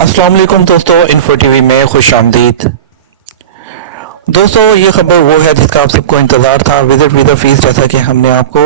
अस्सलाम वालेकुम दोस्तों, इन्फो टीवी में खुश आमदीद। दोस्तों, ये खबर वो है जिसका आप सबको इंतजार था। विजिट वीजा फीस, जैसा कि हमने आपको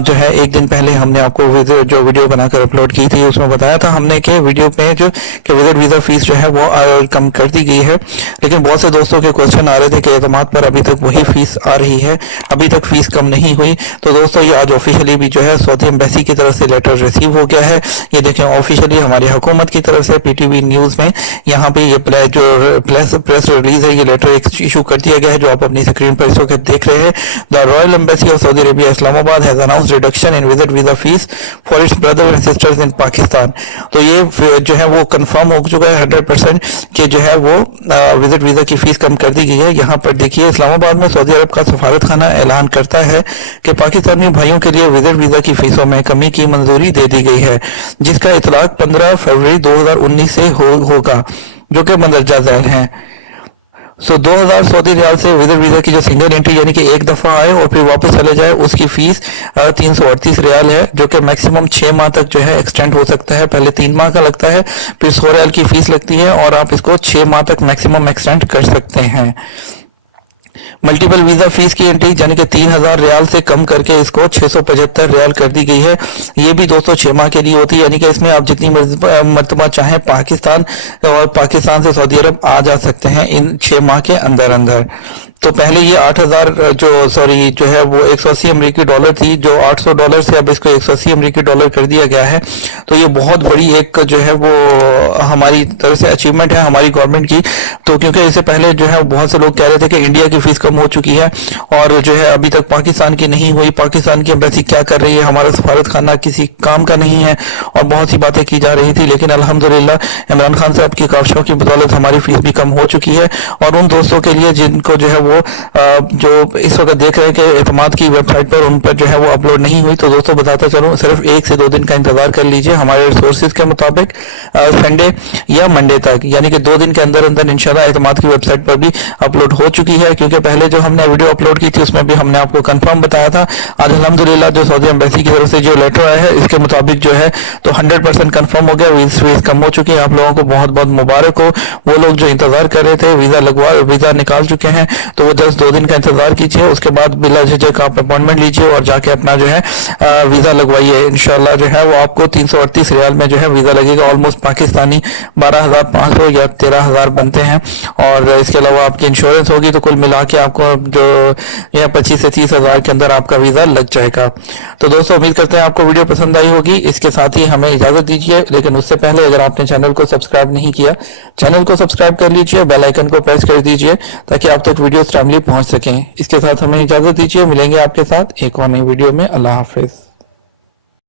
जो है एक दिन पहले हमने आपको जो वीडियो बनाकर अपलोड की थी उसमें बताया था हमने कि वीडियो में जो कि विजिट वीजा फीस जो है वो कम कर दी गई है। लेकिन बहुत से दोस्तों के क्वेश्चन आ रहे थे कि एतमाद पर अभी तक वही फीस आ रही है, अभी तक फीस कम नहीं हुई। तो दोस्तों, ये आज ऑफिशियली भी जो है सऊदी एम्बेसी की तरफ से लेटर रिसीव हो गया है। ये देखें, ऑफिशियली हमारी हुकूमत की तरफ से पीटीवी न्यूज में यहाँ पे ये जो प्रेस रिलीज है, ये लेटर इशू कर दिया गया है जो आप अपनी स्क्रीन पर इस वक्त देख रहे हैं। The royal embassy of Saudi Arabia Islamabad has announced reduction in visit visa fees for its brothers and sisters इन पाकिस्तान। तो ये जो है वो कंफर्म हो चुका है 100% कि जो है वो विजिट वीजा की फीस कम कर दी गई है। यहाँ पर देखिए, इस्लामाबाद में सऊदी अरब का सफारत खाना ऐलान करता है कि पाकिस्तानी भाइयों के लिए विजिट वीजा की फीसों में कमी की मंजूरी दे दी गई है, जिसका इतलाक 15 फरवरी 2019 से होगा, जो कि मंदरजा झैल है। 2000 सऊदी रियाल से विजिट वीजा की जो सिंगल एंट्री यानी कि एक दफा आए और फिर वापस चले जाए, उसकी फीस 338 रियाल है, जो कि मैक्सिमम 6 माह तक जो है एक्सटेंड हो सकता है। पहले 3 माह का लगता है, फिर 100 रियाल की फीस लगती है और आप इसको 6 माह तक मैक्सिमम एक्सटेंड कर सकते हैं। मल्टीपल वीजा फीस की एंट्री यानी कि 3000 रियाल से कम करके इसको 675 रियाल कर दी गई है। ये भी दोस्तों 6 माह के लिए होती है, यानी कि इसमें आप जितनी मरतबा चाहें पाकिस्तान और पाकिस्तान से सऊदी अरब आ जा सकते हैं इन 6 माह के अंदर अंदर। तो पहले ये 8000 जो है वो 180 अमेरिकी डॉलर थी, जो $800 से अब इसको 180 अमेरिकी डॉलर कर दिया गया है। तो ये बहुत बड़ी एक जो है वो हमारी तरफ से अचीवमेंट है हमारी गवर्नमेंट की। तो क्योंकि इससे पहले जो है बहुत से लोग कह रहे थे कि इंडिया की फीस कम हो चुकी है और जो है अभी तक पाकिस्तान की नहीं हुई, पाकिस्तान की एम्बेसी क्या कर रही है, हमारा सफारत खाना किसी काम का नहीं है, और बहुत सी बातें की जा रही थी। लेकिन अल्हम्दुलिल्लाह इमरान खान साहब की काविशों की बदौलत हमारी फीस भी कम हो चुकी है। और उन दोस्तों के लिए जिनको जो है वो जो इस वक्त देख रहे हैं कि एतमाद की वेबसाइट पर उन पर जो है वो अपलोड नहीं हुई, तो दोस्तों बताता चलूं, सिर्फ 1 से 2 दिन का इंतजार कर लीजिए। हमारे रिसोर्सेज के मुताबिक संडे या मंडे तक, यानी कि 2 दिन के अंदर अंदर इंशाल्लाह एतमाद की वेबसाइट पर भी अपलोड हो चुकी है। क्योंकि पहले जो हमने वीडियो अपलोड की थी उसमें भी हमने आपको कंफर्म बताया था। आज अल्हम्दुलिल्लाह जो सऊदी एम्बेसी की तरफ से जो लेटर आया है इसके मुताबिक जो है तो 100% कंफर्म हो गया, फीस कम हो चुकी है। आप लोगों को बहुत बहुत मुबारक हो। वो लोग जो इंतजार कर रहे थे, वीजा निकाल चुके हैं, तो वो जस्ट 2 दिन का इंतजार कीजिए। उसके बाद बिला झिझक आप अपॉइंटमेंट लीजिए और जाके अपना जो है वीजा लगवाइए। इंशाल्लाह जो है वो आपको 338 रियाल में जो है वीजा लगेगा। ऑलमोस्ट पाकिस्तानी 12,500 या 13,000 बनते हैं। और इसके अलावा आपकी इंश्योरेंस होगी, तो कुल मिला के आपको जो 25 से 30 हजार के अंदर आपका वीजा लग जाएगा। तो दोस्तों, उम्मीद करते हैं आपको वीडियो पसंद आई होगी। इसके साथ ही हमें इजाजत दीजिए, लेकिन उससे पहले अगर आपने चैनल को सब्सक्राइब नहीं किया, चैनल को सब्सक्राइब कर लीजिए, बेल आइकन को प्रेस कर दीजिए ताकि आप तक वीडियोस टाइमली पहुंच सकें। इसके साथ हमें इजाजत दीजिए, मिलेंगे आपके साथ एक और नई वीडियो में। अल्लाह हाफिज।